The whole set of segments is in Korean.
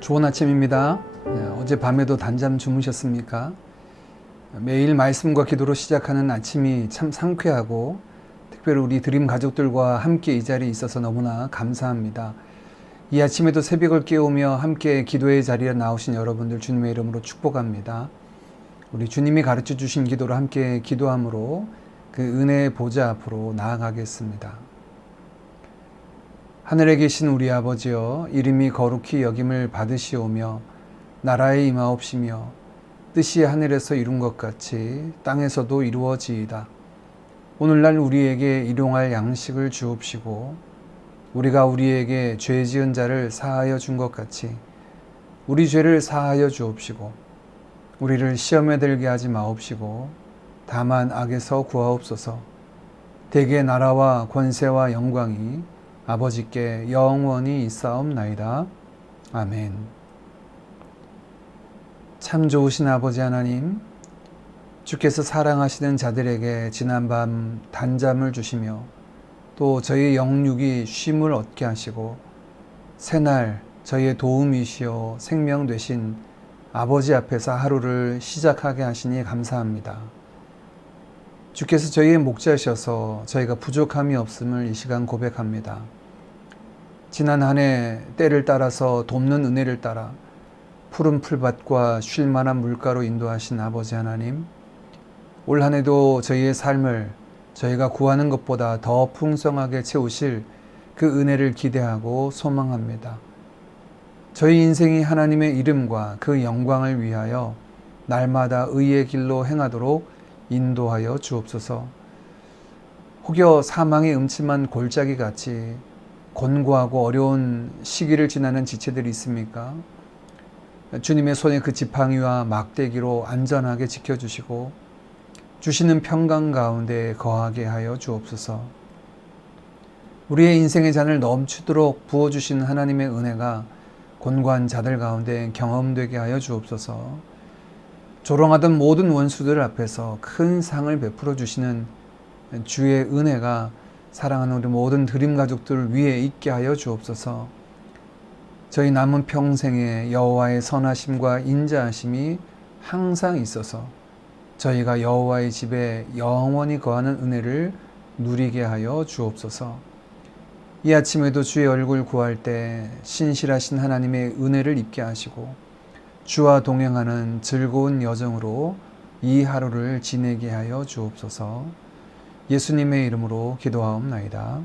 좋은 아침입니다. 어제 밤에도 단잠 주무셨습니까? 매일 말씀과 기도로 시작하는 아침이 참 상쾌하고 특별히 우리 드림 가족들과 함께 이 자리에 있어서 너무나 감사합니다. 이 아침에도 새벽을 깨우며 함께 기도의 자리에 나오신 여러분들 주님의 이름으로 축복합니다. 우리 주님이 가르쳐 주신 기도로 함께 기도함으로 그 은혜의 보좌 앞으로 나아가겠습니다. 하늘에 계신 우리 아버지여, 이름이 거룩히 여김을 받으시오며 나라의 임하옵시며 뜻이 하늘에서 이룬 것 같이 땅에서도 이루어지이다. 오늘날 우리에게 일용할 양식을 주옵시고 우리가 우리에게 죄 지은 자를 사하여 준 것 같이 우리 죄를 사하여 주옵시고 우리를 시험에 들게 하지 마옵시고 다만 악에서 구하옵소서. 대개 나라와 권세와 영광이 아버지께 영원히 있사옵나이다. 아멘. 참 좋으신 아버지 하나님, 주께서 사랑하시는 자들에게 지난밤 단잠을 주시며 또 저희 영육이 쉼을 얻게 하시고 새날 저희의 도움이시오 생명 되신 아버지 앞에서 하루를 시작하게 하시니 감사합니다. 주께서 저희의 목자셔서 저희가 부족함이 없음을 이 시간 고백합니다. 지난 한 해 때를 따라서 돕는 은혜를 따라 푸른 풀밭과 쉴만한 물가로 인도하신 아버지 하나님, 올 한 해도 저희의 삶을 저희가 구하는 것보다 더 풍성하게 채우실 그 은혜를 기대하고 소망합니다. 저희 인생이 하나님의 이름과 그 영광을 위하여 날마다 의의 길로 행하도록 인도하여 주옵소서. 혹여 사망의 음침한 골짜기 같이 곤고하고 어려운 시기를 지나는 지체들이 있습니까? 주님의 손에 그 지팡이와 막대기로 안전하게 지켜주시고 주시는 평강 가운데 거하게 하여 주옵소서. 우리의 인생의 잔을 넘치도록 부어주신 하나님의 은혜가 곤고한 자들 가운데 경험되게 하여 주옵소서. 조롱하던 모든 원수들 앞에서 큰 상을 베풀어 주시는 주의 은혜가 사랑하는 우리 모든 드림 가족들 위에 있게 하여 주옵소서. 저희 남은 평생에 여호와의 선하심과 인자하심이 항상 있어서 저희가 여호와의 집에 영원히 거하는 은혜를 누리게 하여 주옵소서. 이 아침에도 주의 얼굴 구할 때 신실하신 하나님의 은혜를 입게 하시고 주와 동행하는 즐거운 여정으로 이 하루를 지내게 하여 주옵소서. 예수님의 이름으로 기도하옵나이다.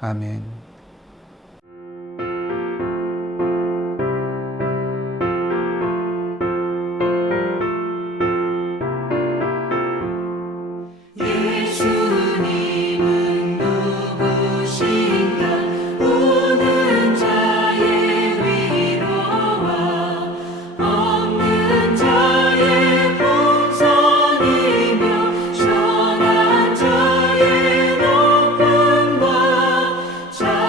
아멘. 자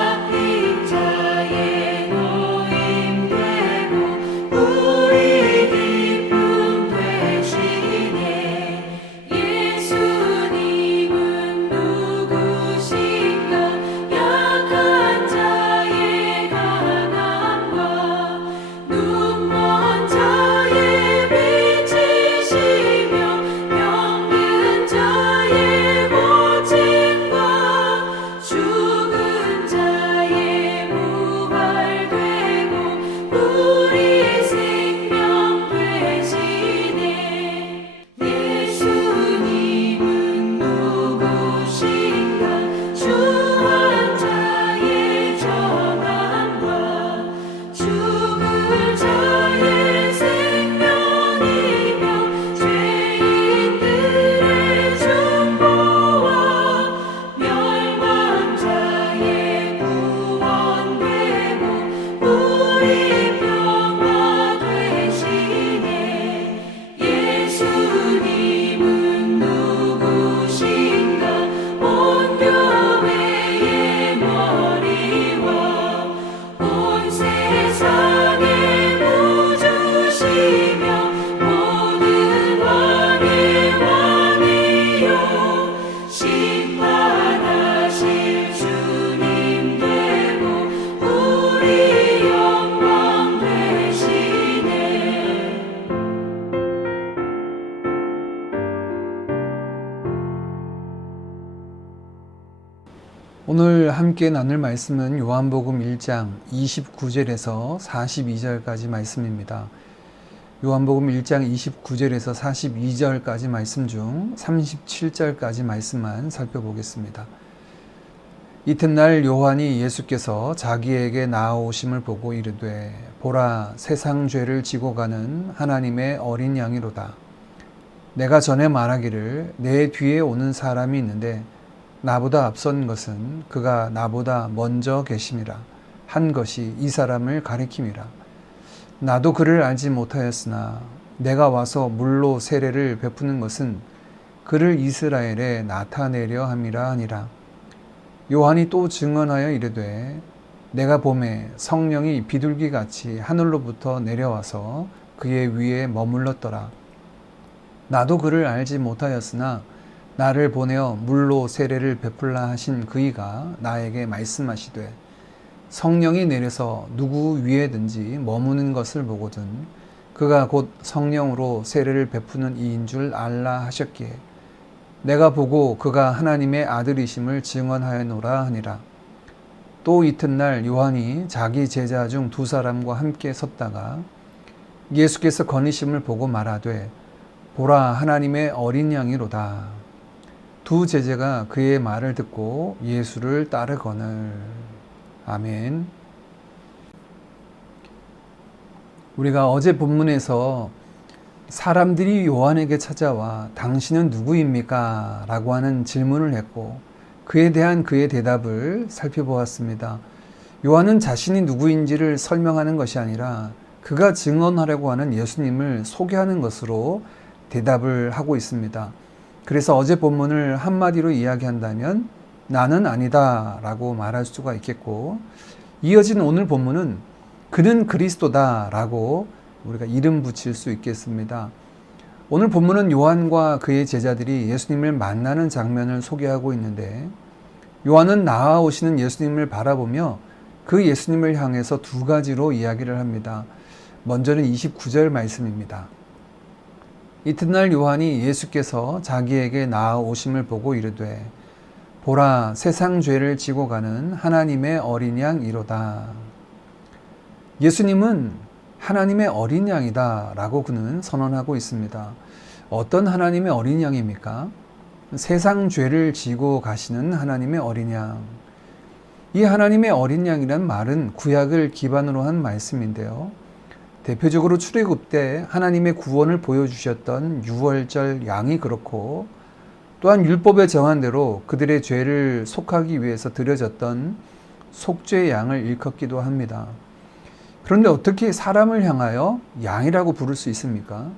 오늘 함께 나눌 말씀은 요한복음 1장 29절에서 42절까지 말씀입니다. 요한복음 1장 29절에서 42절까지 말씀 중 37절까지 말씀만 살펴보겠습니다. 이튿날 요한이 예수께서 자기에게 나아오심을 보고 이르되 보라 세상 죄를 지고 가는 하나님의 어린 양이로다. 내가 전에 말하기를 내 뒤에 오는 사람이 있는데 나보다 앞선 것은 그가 나보다 먼저 계심이라 한 것이 이 사람을 가리킴이라. 나도 그를 알지 못하였으나 내가 와서 물로 세례를 베푸는 것은 그를 이스라엘에 나타내려 함이라 하니라. 요한이 또 증언하여 이르되 내가 보매 성령이 비둘기같이 하늘로부터 내려와서 그의 위에 머물렀더라. 나도 그를 알지 못하였으나 나를 보내어 물로 세례를 베풀라 하신 그이가 나에게 말씀하시되 성령이 내려서 누구 위에든지 머무는 것을 보거든 그가 곧 성령으로 세례를 베푸는 이인 줄 알라 하셨기에 내가 보고 그가 하나님의 아들이심을 증언하여노라 하니라. 또 이튿날 요한이 자기 제자 중 두 사람과 함께 섰다가 예수께서 거니심을 보고 말하되 보라 하나님의 어린 양이로다. 두 제자가 그의 말을 듣고 예수를 따르거늘. 아멘. 우리가 어제 본문에서 사람들이 요한에게 찾아와 당신은 누구입니까? 라고 하는 질문을 했고 그에 대한 그의 대답을 살펴보았습니다. 요한은 자신이 누구인지를 설명하는 것이 아니라 그가 증언하려고 하는 예수님을 소개하는 것으로 대답을 하고 있습니다. 그래서 어제 본문을 한마디로 이야기한다면 나는 아니다 라고 말할 수가 있겠고 이어진 오늘 본문은 그는 그리스도다 라고 우리가 이름 붙일 수 있겠습니다. 오늘 본문은 요한과 그의 제자들이 예수님을 만나는 장면을 소개하고 있는데 요한은 나아오시는 예수님을 바라보며 그 예수님을 향해서 두 가지로 이야기를 합니다. 먼저는 29절 말씀입니다. 이튿날 요한이 예수께서 자기에게 나아오심을 보고 이르되 보라 세상 죄를 지고 가는 하나님의 어린 양이로다. 예수님은 하나님의 어린 양이다 라고 그는 선언하고 있습니다. 어떤 하나님의 어린 양입니까? 세상 죄를 지고 가시는 하나님의 어린 양. 이 하나님의 어린 양이란 말은 구약을 기반으로 한 말씀인데요. 대표적으로 출애굽 때 하나님의 구원을 보여주셨던 유월절 양이 그렇고 또한 율법에 정한 대로 그들의 죄를 속하기 위해서 드려졌던 속죄 양을 일컫기도 합니다. 그런데 어떻게 사람을 향하여 양이라고 부를 수 있습니까?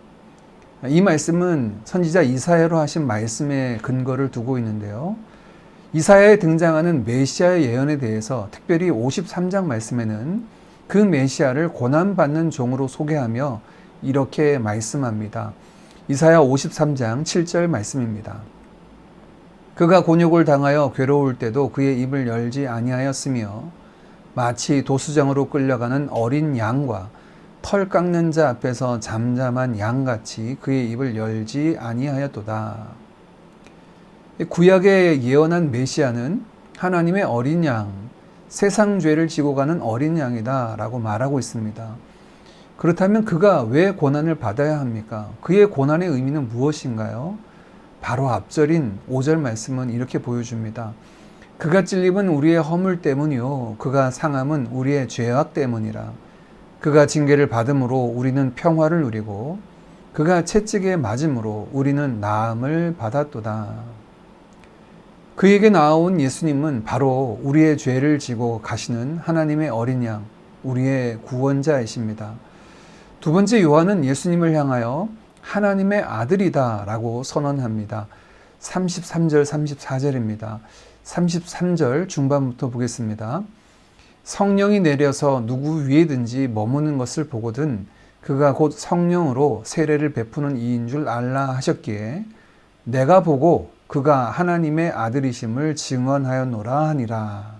이 말씀은 선지자 이사야로 하신 말씀에 근거를 두고 있는데요. 이사야에 등장하는 메시아의 예언에 대해서 특별히 53장 말씀에는 그 메시아를 고난받는 종으로 소개하며 이렇게 말씀합니다. 이사야 53장 7절 말씀입니다. 그가 곤욕을 당하여 괴로울 때도 그의 입을 열지 아니하였으며 마치 도수장으로 끌려가는 어린 양과 털 깎는 자 앞에서 잠잠한 양같이 그의 입을 열지 아니하였도다. 구약에 예언한 메시아는 하나님의 어린 양, 세상 죄를 지고 가는 어린 양이다 라고 말하고 있습니다. 그렇다면 그가 왜 고난을 받아야 합니까? 그의 고난의 의미는 무엇인가요? 바로 앞절인 5절 말씀은 이렇게 보여줍니다. 그가 찔림은 우리의 허물 때문이요 그가 상함은 우리의 죄악 때문이라. 그가 징계를 받음으로 우리는 평화를 누리고 그가 채찍에 맞음으로 우리는 나음을 받았도다. 그에게 나아온 예수님은 바로 우리의 죄를 지고 가시는 하나님의 어린 양, 우리의 구원자이십니다. 두 번째 요한은 예수님을 향하여 하나님의 아들이다 라고 선언합니다. 33절, 34절입니다. 33절 중반부터 보겠습니다. 성령이 내려서 누구 위에든지 머무는 것을 보거든 그가 곧 성령으로 세례를 베푸는 이인 줄 알라 하셨기에 내가 보고 그가 하나님의 아들이심을 증언하였노라 하니라.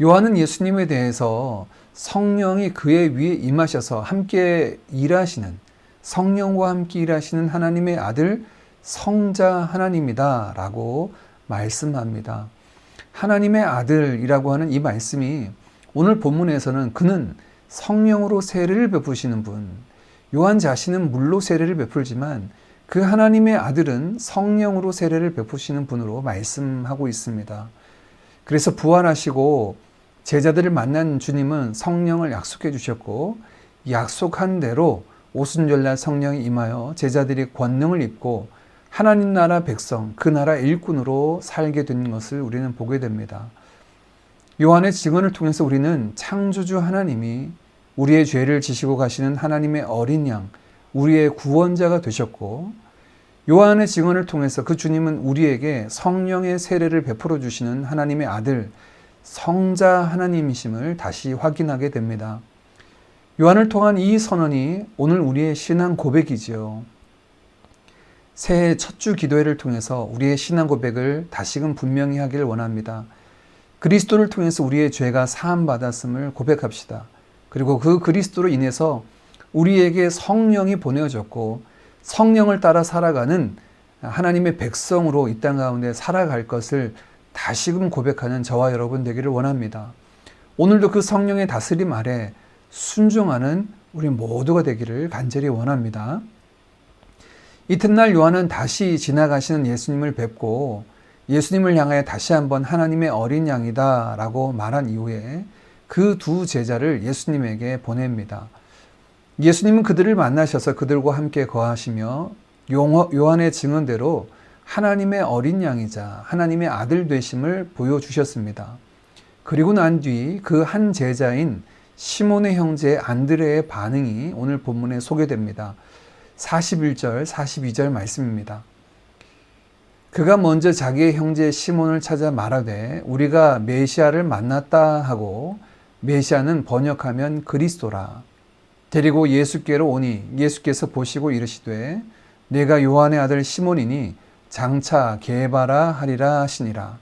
요한은 예수님에 대해서 성령이 그의 위에 임하셔서 함께 일하시는, 성령과 함께 일하시는 하나님의 아들 성자 하나님이다 라고 말씀합니다. 하나님의 아들이라고 하는 이 말씀이 오늘 본문에서는 그는 성령으로 세례를 베푸시는 분, 요한 자신은 물로 세례를 베풀지만 그 하나님의 아들은 성령으로 세례를 베푸시는 분으로 말씀하고 있습니다. 그래서 부활하시고 제자들을 만난 주님은 성령을 약속해 주셨고 약속한 대로 오순절날 성령이 임하여 제자들이 권능을 입고 하나님 나라 백성, 그 나라 일꾼으로 살게 된 것을 우리는 보게 됩니다. 요한의 증언을 통해서 우리는 창조주 하나님이 우리의 죄를 지시고 가시는 하나님의 어린 양, 우리의 구원자가 되셨고, 요한의 증언을 통해서 그 주님은 우리에게 성령의 세례를 베풀어 주시는 하나님의 아들, 성자 하나님이심을 다시 확인하게 됩니다. 요한을 통한 이 선언이 오늘 우리의 신앙 고백이지요. 새해 첫 주 기도회를 통해서 우리의 신앙 고백을 다시금 분명히 하기를 원합니다. 그리스도를 통해서 우리의 죄가 사함받았음을 고백합시다. 그리고 그 그리스도로 인해서 우리에게 성령이 보내어졌고 성령을 따라 살아가는 하나님의 백성으로 이 땅 가운데 살아갈 것을 다시금 고백하는 저와 여러분 되기를 원합니다. 오늘도 그 성령의 다스림 아래 순종하는 우리 모두가 되기를 간절히 원합니다. 이튿날 요한은 다시 지나가시는 예수님을 뵙고 예수님을 향하여 다시 한번 하나님의 어린 양이다 라고 말한 이후에 그 두 제자를 예수님에게 보냅니다. 예수님은 그들을 만나셔서 그들과 함께 거하시며 요한의 증언대로 하나님의 어린 양이자 하나님의 아들 되심을 보여주셨습니다. 그리고 난 뒤 그 한 제자인 시몬의 형제 안드레의 반응이 오늘 본문에 소개됩니다. 41절, 42절 말씀입니다. 그가 먼저 자기의 형제 시몬을 찾아 말하되 우리가 메시아를 만났다 하고, 메시아는 번역하면 그리스도라. 데리고 예수께로 오니 예수께서 보시고 이르시되 내가 요한의 아들 시몬이니 장차 게바라 하리라 하시니라.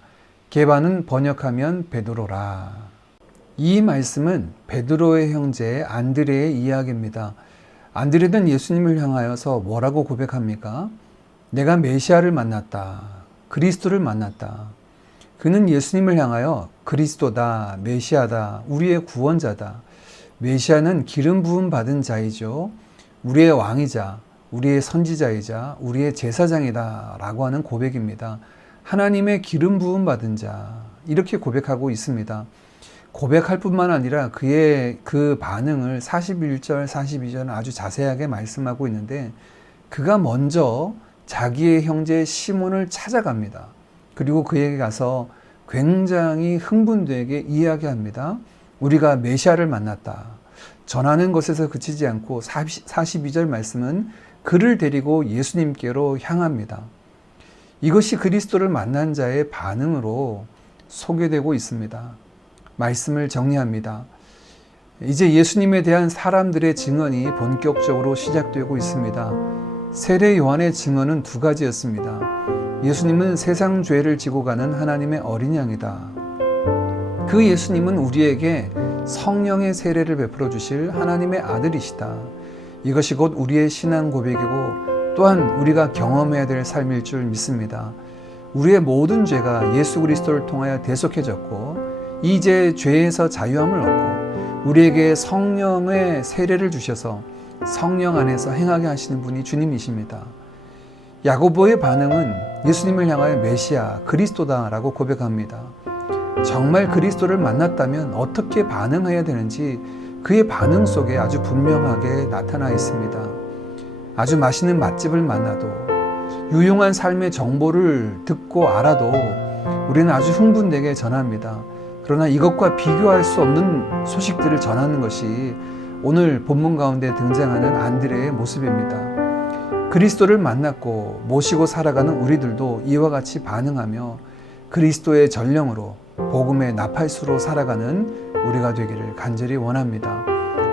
게바는 번역하면 베드로라. 이 말씀은 베드로의 형제 안드레의 이야기입니다. 안드레는 예수님을 향하여서 뭐라고 고백합니까? 내가 메시아를 만났다. 그리스도를 만났다. 그는 예수님을 향하여 그리스도다, 메시아다, 우리의 구원자다. 메시아는 기름 부음 받은 자이죠. 우리의 왕이자, 우리의 선지자이자, 우리의 제사장이다 라고 하는 고백입니다. 하나님의 기름 부음 받은 자, 이렇게 고백하고 있습니다. 고백할 뿐만 아니라 그의 그 반응을 41절, 42절은 아주 자세하게 말씀하고 있는데, 그가 먼저 자기의 형제 시몬을 찾아갑니다. 그리고 그에게 가서 굉장히 흥분되게 이야기합니다. 우리가 메시아를 만났다. 전하는 것에서 그치지 않고 42절 말씀은 그를 데리고 예수님께로 향합니다. 이것이 그리스도를 만난 자의 반응으로 소개되고 있습니다. 말씀을 정리합니다. 이제 예수님에 대한 사람들의 증언이 본격적으로 시작되고 있습니다. 세례 요한의 증언은 두 가지였습니다. 예수님은 세상 죄를 지고 가는 하나님의 어린 양이다. 그 예수님은 우리에게 성령의 세례를 베풀어 주실 하나님의 아들이시다. 이것이 곧 우리의 신앙 고백이고 또한 우리가 경험해야 될 삶일 줄 믿습니다. 우리의 모든 죄가 예수 그리스도를 통하여 대속해졌고 이제 죄에서 자유함을 얻고 우리에게 성령의 세례를 주셔서 성령 안에서 행하게 하시는 분이 주님이십니다. 야고보의 반응은 예수님을 향하여 메시아, 그리스도다라고 고백합니다. 정말 그리스도를 만났다면 어떻게 반응해야 되는지 그의 반응 속에 아주 분명하게 나타나 있습니다. 아주 맛있는 맛집을 만나도, 유용한 삶의 정보를 듣고 알아도 우리는 아주 흥분되게 전합니다. 그러나 이것과 비교할 수 없는 소식들을 전하는 것이 오늘 본문 가운데 등장하는 안드레의 모습입니다. 그리스도를 만났고 모시고 살아가는 우리들도 이와 같이 반응하며 그리스도의 전령으로 복음의 나팔수로 살아가는 우리가 되기를 간절히 원합니다.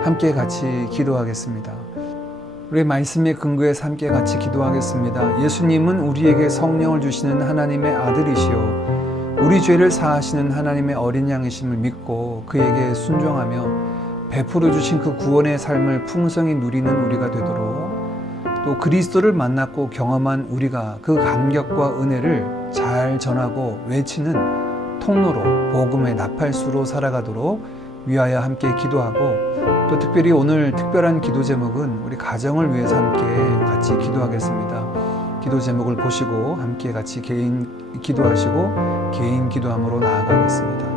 함께 같이 기도하겠습니다. 우리 말씀의 근거에서 함께 같이 기도하겠습니다. 예수님은 우리에게 성령을 주시는 하나님의 아들이시오, 우리 죄를 사하시는 하나님의 어린 양이심을 믿고 그에게 순종하며 베풀어 주신 그 구원의 삶을 풍성히 누리는 우리가 되도록, 또 그리스도를 만났고 경험한 우리가 그 감격과 은혜를 잘 전하고 외치는 통로로 복음의 나팔수로 살아가도록 위하여 함께 기도하고, 또 특별히 오늘 특별한 기도 제목은 우리 가정을 위해서 함께 같이 기도하겠습니다. 기도 제목을 보시고 함께 같이 개인 기도하시고 개인 기도함으로 나아가겠습니다.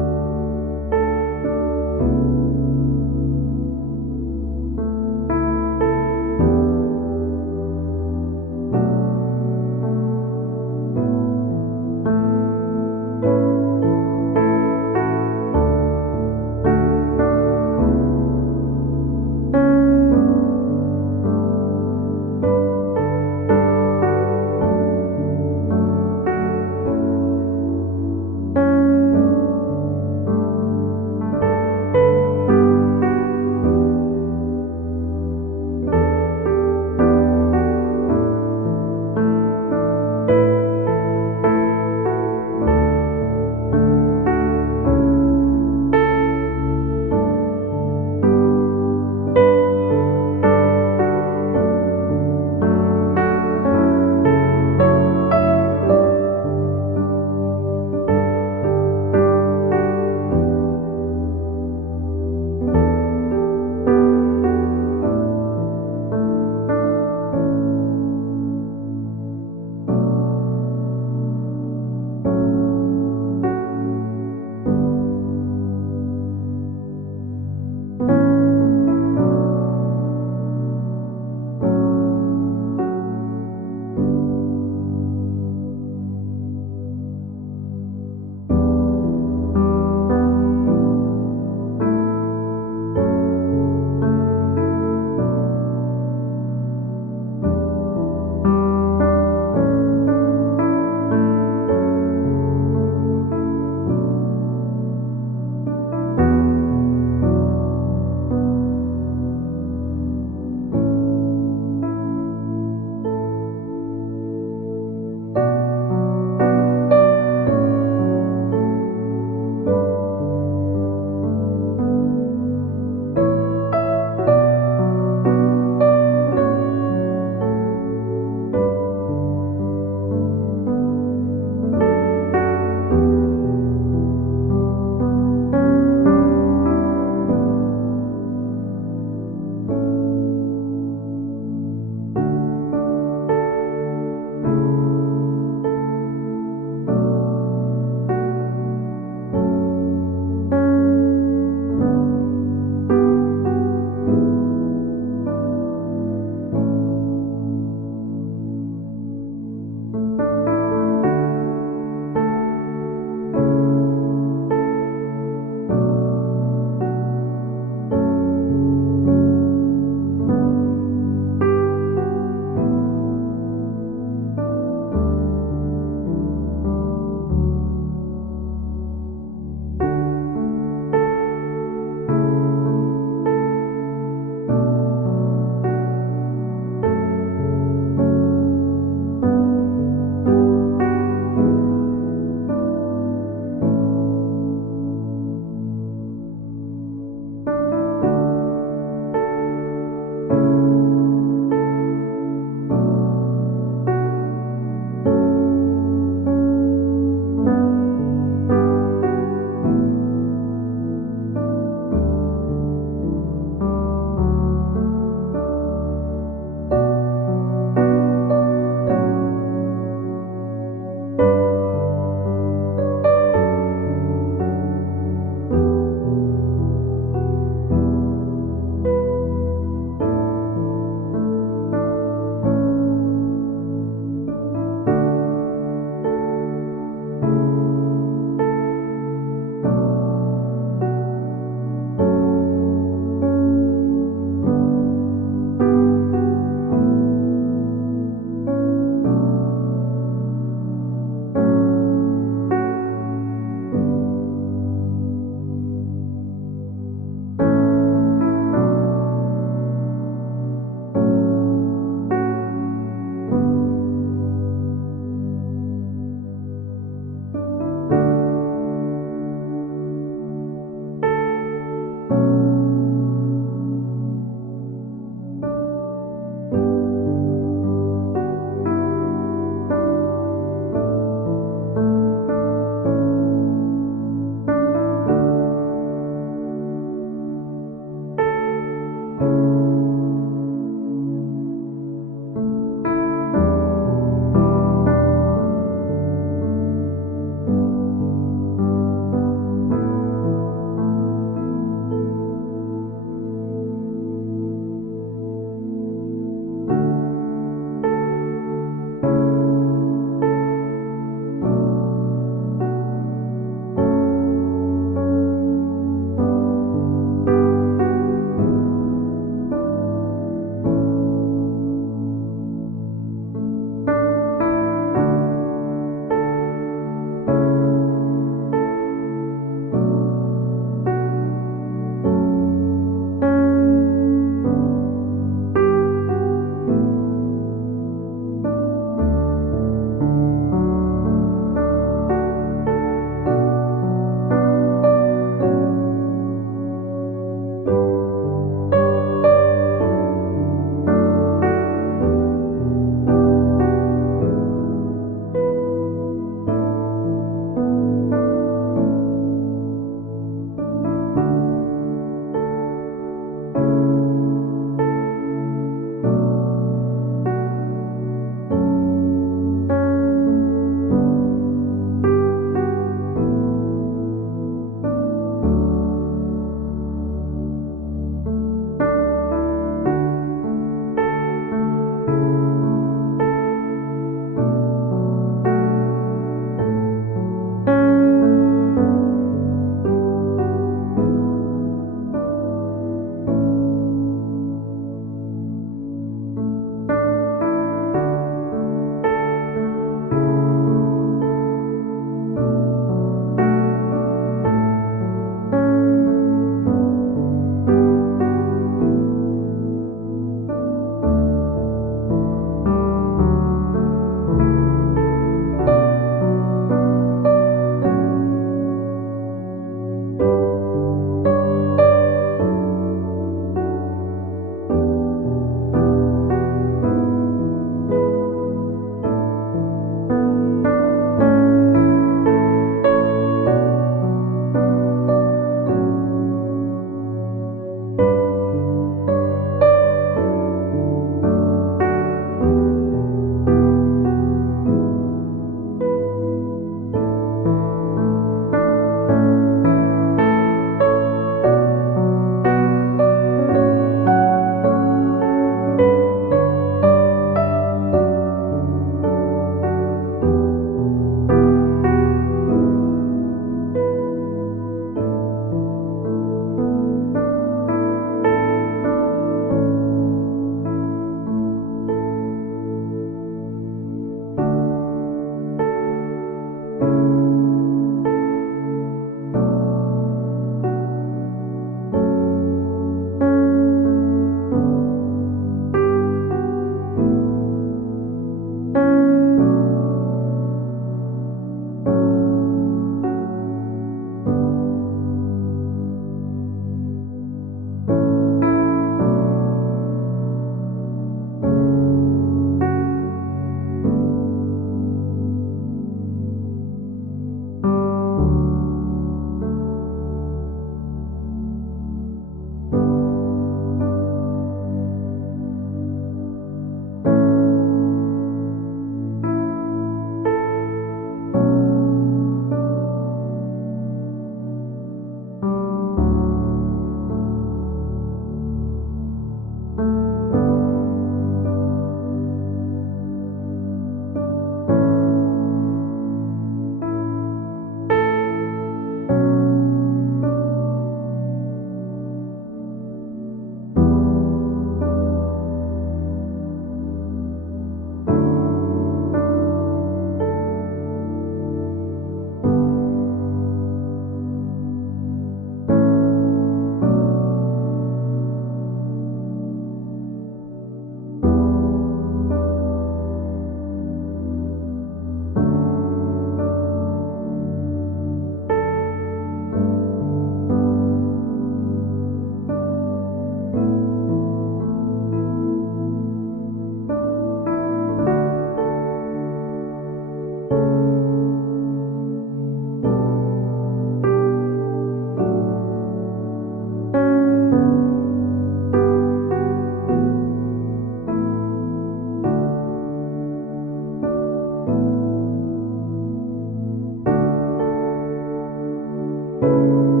아멘.